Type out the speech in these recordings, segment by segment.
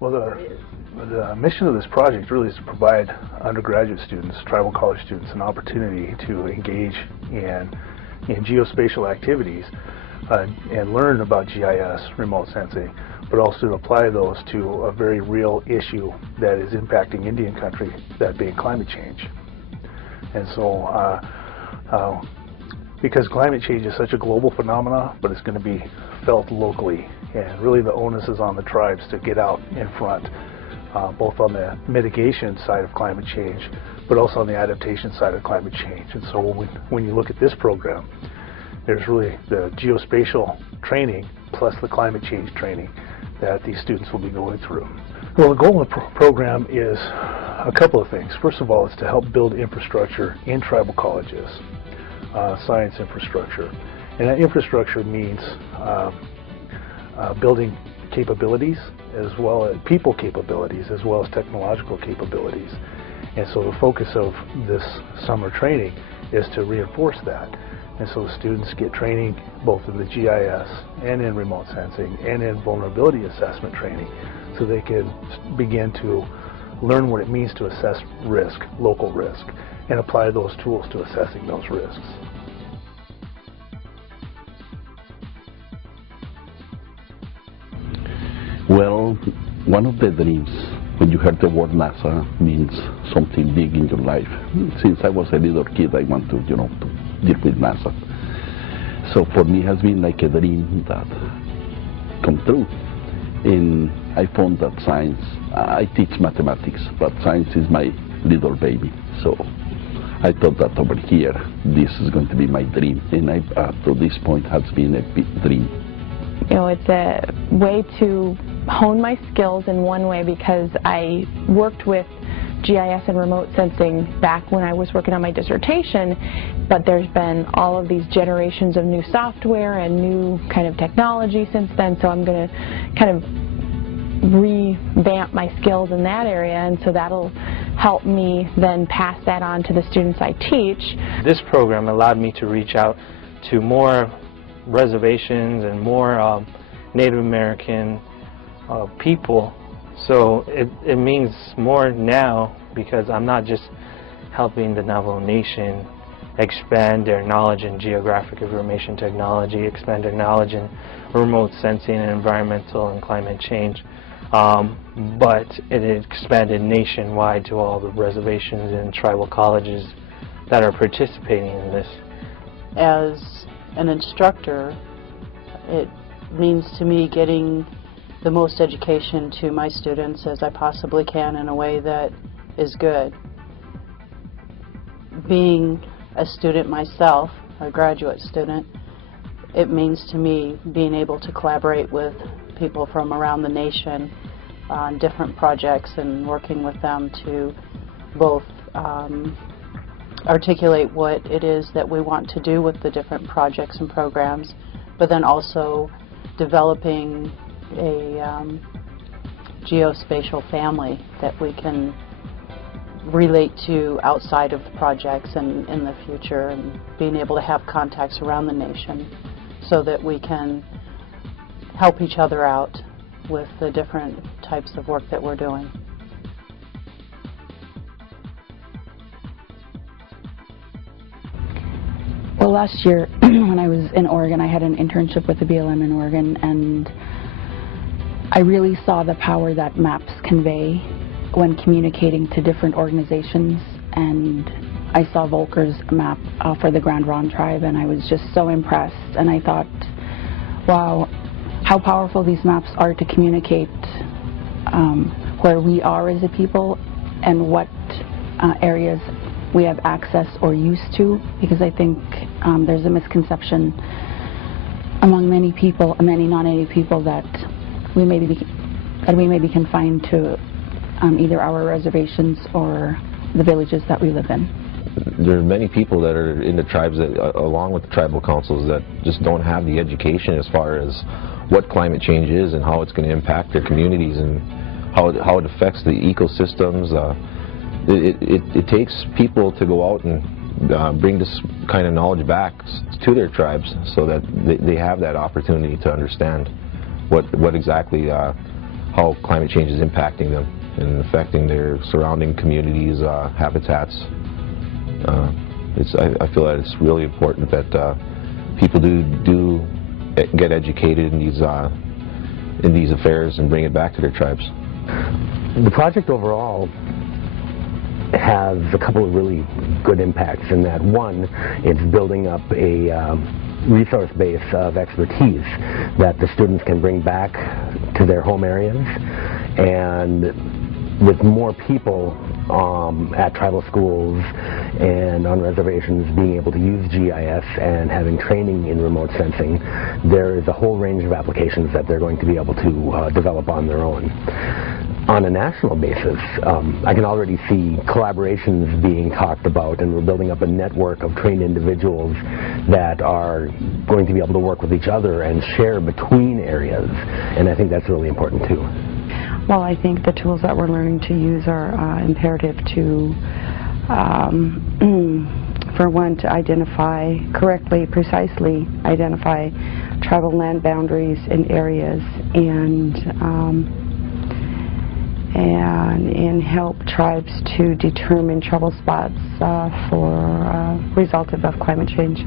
Well, the mission of this project really is to provide undergraduate students, tribal college students, an opportunity to engage in geospatial activities and learn about GIS, remote sensing, but also to apply those to a very real issue that is impacting Indian country, that being climate change. And so, because climate change is such a global phenomenon, but it's going to be felt locally, and really the onus is on the tribes to get out in front, both on the mitigation side of climate change, but also on the adaptation side of climate change. And so when you look at this program, there's really the geospatial training plus the climate change training that these students will be going through. Well, the goal of the program is a couple of things. First of all, it's to help build infrastructure in tribal colleges, science infrastructure. And that infrastructure means building capabilities, as well as people capabilities, as well as technological capabilities. And so the focus of this summer training is to reinforce that. And so the students get training both in the GIS and in remote sensing and in vulnerability assessment training, so they can begin to learn what it means to assess risk, local risk, and apply those tools to assessing those risks. Well, one of the dreams when you heard the word NASA means something big in your life. Since I was a little kid, I want to, to deal with NASA. So for me, it has been like a dream that come true. And I found that science, I teach mathematics, but science is my little baby. So I thought that over here, this is going to be my dream. And up to this point, has been a big dream. It's a way to hone my skills in one way, because I worked with GIS and remote sensing back when I was working on my dissertation, but there's been all of these generations of new software and new kind of technology since then, so I'm going to kind of revamp my skills in that area, and so that'll help me then pass that on to the students I teach. This program allowed me to reach out to more reservations and more Native American people. So it means more now, because I'm not just helping the Navajo Nation expand their knowledge in geographic information technology, expand their knowledge in remote sensing and environmental and climate change, but it expanded nationwide to all the reservations and tribal colleges that are participating in this. As an instructor, it means to me getting the most education to my students as I possibly can in a way that is good. Being a student myself, a graduate student, it means to me being able to collaborate with people from around the nation on different projects and working with them to both articulate what it is that we want to do with the different projects and programs, but then also developing a geospatial family that we can relate to outside of the projects and in the future, and being able to have contacts around the nation so that we can help each other out with the different types of work that we're doing. Well, last year when I was in Oregon, I had an internship with the BLM in Oregon, and I really saw the power that maps convey when communicating to different organizations. And I saw Volker's map for the Grand Ronde tribe, and I was just so impressed. And I thought, wow, how powerful these maps are to communicate where we are as a people and what areas we have access or used to, because I think there's a misconception among many people, many non-native people, that we may be confined to either our reservations or the villages that we live in. There are many people that are in the tribes that, along with the tribal councils, that just don't have the education as far as what climate change is and how it's going to impact their communities and how it affects the ecosystems. It takes people to go out and bring this kind of knowledge back to their tribes so that they have that opportunity to understand what exactly how climate change is impacting them and affecting their surrounding communities, habitats. I feel that it's really important that people do get educated in these affairs and bring it back to their tribes. The project overall has a couple of really good impacts in that, one, it's building up a resource base of expertise that the students can bring back to their home areas, and with more people at tribal schools and on reservations being able to use GIS and having training in remote sensing, there is a whole range of applications that they're going to be able to develop on their own. On a national basis, I can already see collaborations being talked about, and we're building up a network of trained individuals that are going to be able to work with each other and share between areas, and I think that's really important too. Well, I think the tools that we're learning to use are imperative to, for one, to identify correctly, precisely identify tribal land boundaries in areas, and help tribes to determine trouble spots resultive of climate change.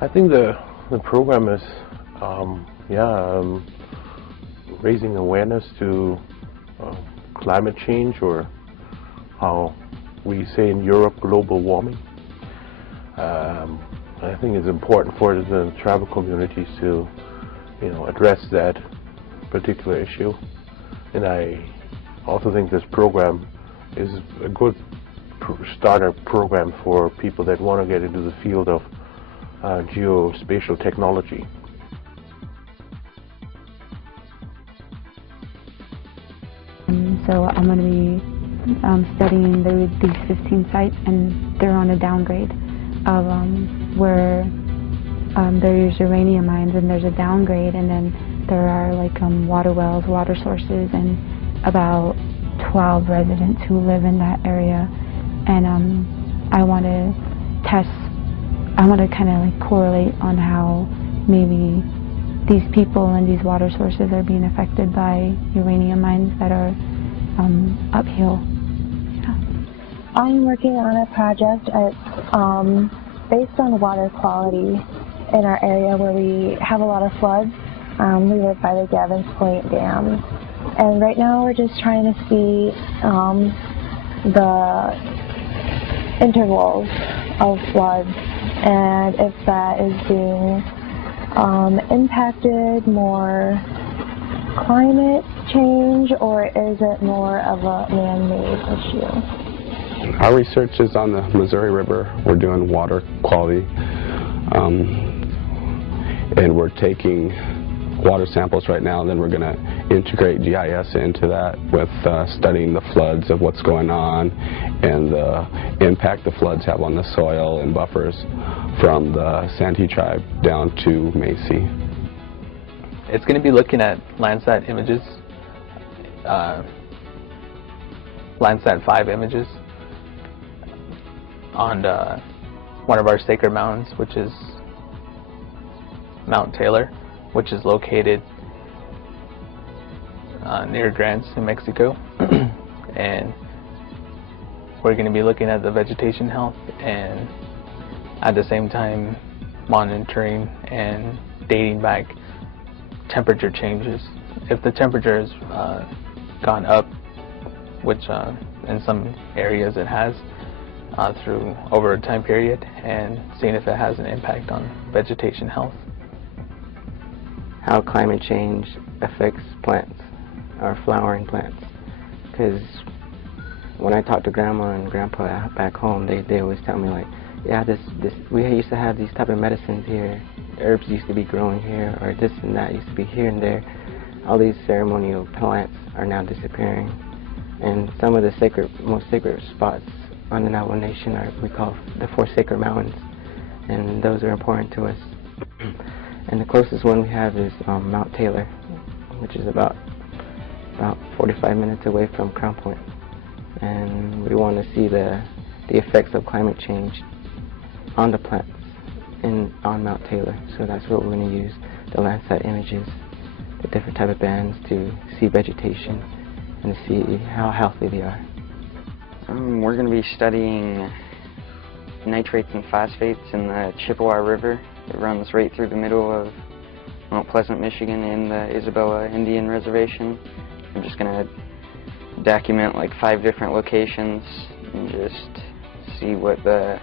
I think the program is, raising awareness to climate change, or how we say in Europe, global warming. I think it's important for the tribal communities to, address that particular issue. And I also think this program is a good starter program for people that want to get into the field of geospatial technology. So I'm going to be studying these 15 sites, and they're on a downgrade of where there's uranium mines, and there's a downgrade, and then there are like water wells, water sources, and about 12 residents who live in that area. And I want to kind of like correlate on how maybe these people and these water sources are being affected by uranium mines that are uphill. Yeah. I'm working on a project based on water quality in our area where we have a lot of floods. We live by the Gavins Point Dam, and right now we're just trying to see the intervals of floods and if that is being impacted more climate change, or is it more of a man-made issue? Our research is on the Missouri River. We're doing water quality, and we're taking water samples right now, and then we're going to integrate GIS into that with studying the floods of what's going on and the impact the floods have on the soil and buffers from the Santee tribe down to Macy. It's going to be looking at Landsat images, Landsat 5 images on one of our sacred mountains, which is Mount Taylor, which is located near Grants in Mexico. And we're going to be looking at the vegetation health and at the same time monitoring and dating back temperature changes. If the temperature has gone up, which in some areas it has through over a time period, and seeing if it has an impact on vegetation health. How climate change affects plants, or flowering plants. Because when I talk to Grandma and Grandpa back home, they always tell me like, yeah, we used to have these type of medicines here. Herbs used to be growing here, or this and that used to be here and there. All these ceremonial plants are now disappearing. And some of the most sacred spots on the Navajo Nation are we call the 4 sacred mountains, and those are important to us. And the closest one we have is Mount Taylor, which is about 45 minutes away from Crown Point. And we want to see the effects of climate change on the plants on Mount Taylor. So that's what we're going to use, the Landsat images, the different type of bands to see vegetation and to see how healthy they are. We're going to be studying nitrates and phosphates in the Chippewa River. It runs right through the middle of Mount Pleasant, Michigan in the Isabella Indian Reservation. I'm just going to document like 5 different locations and just see what the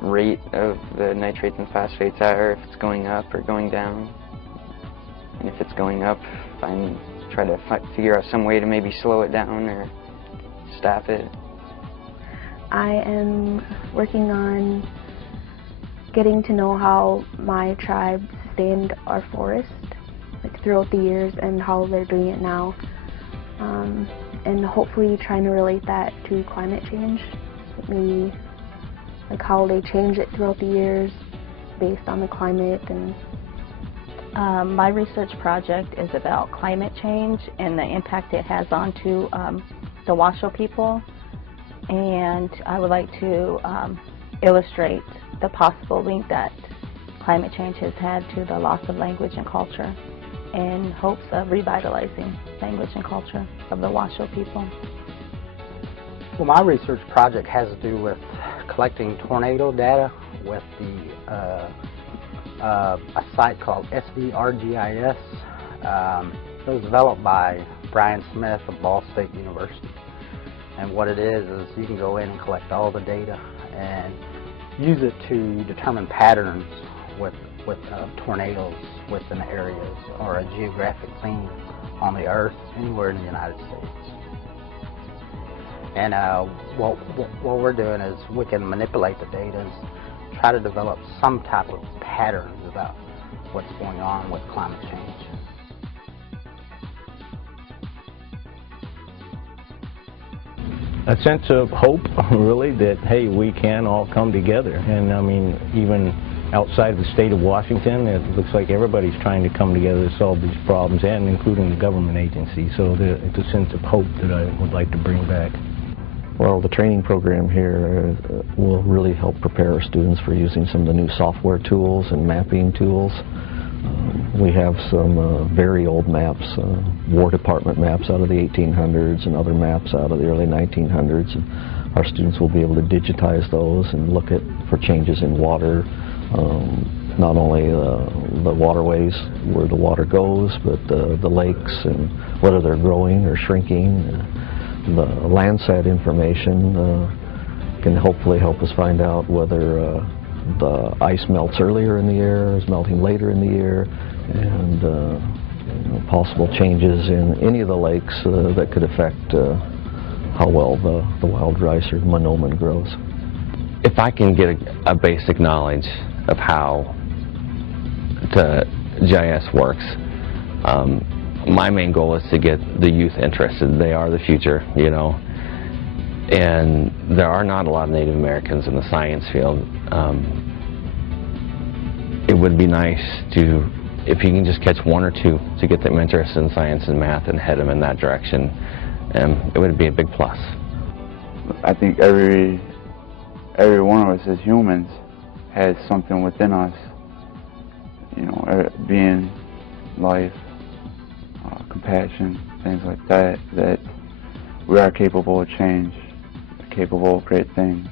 rate of the nitrates and phosphates are, if it's going up or going down. And if it's going up, try to figure out some way to maybe slow it down or stop it. I am working on getting to know how my tribe sustained our forest throughout the years and how they're doing it now, and hopefully trying to relate that to climate change, maybe like how they change it throughout the years based on the climate. And my research project is about climate change and the impact it has onto the Washoe people, and I would like to illustrate the possible link that climate change has had to the loss of language and culture, in hopes of revitalizing language and culture of the Washoe people. Well, my research project has to do with collecting tornado data with a site called SVRGIS. It was developed by Brian Smith of Ball State University. And what it is you can go in and collect all the data and use it to determine patterns with tornadoes within areas or a geographic theme on the earth anywhere in the United States. And what we're doing is we can manipulate the data and try to develop some type of patterns about what's going on with climate change. A sense of hope, really, that, hey, we can all come together. And I mean, even outside the state of Washington, it looks like everybody's trying to come together to solve these problems, and including the government agencies. So it's a sense of hope that I would like to bring back. Well, the training program here will really help prepare our students for using some of the new software tools and mapping tools. We have some very old maps, War Department maps out of the 1800s and other maps out of the early 1900s. And our students will be able to digitize those and look for changes in water, not only the waterways where the water goes, but the lakes and whether they're growing or shrinking. The Landsat information can hopefully help us find out whether the ice melts earlier in the year, is melting later in the year, and possible changes in any of the lakes that could affect how well the wild rice or monoman grows. If I can get a basic knowledge of how the GIS works, my main goal is to get the youth interested. They are the future, you know, and there are not a lot of Native Americans in the science field. It would be nice to, if you can just catch 1 or 2 to get them interested in science and math and head them in that direction, it would be a big plus. I think every one of us as humans has something within us, you know, being life, compassion, things like that, that we are capable of change, capable of great things.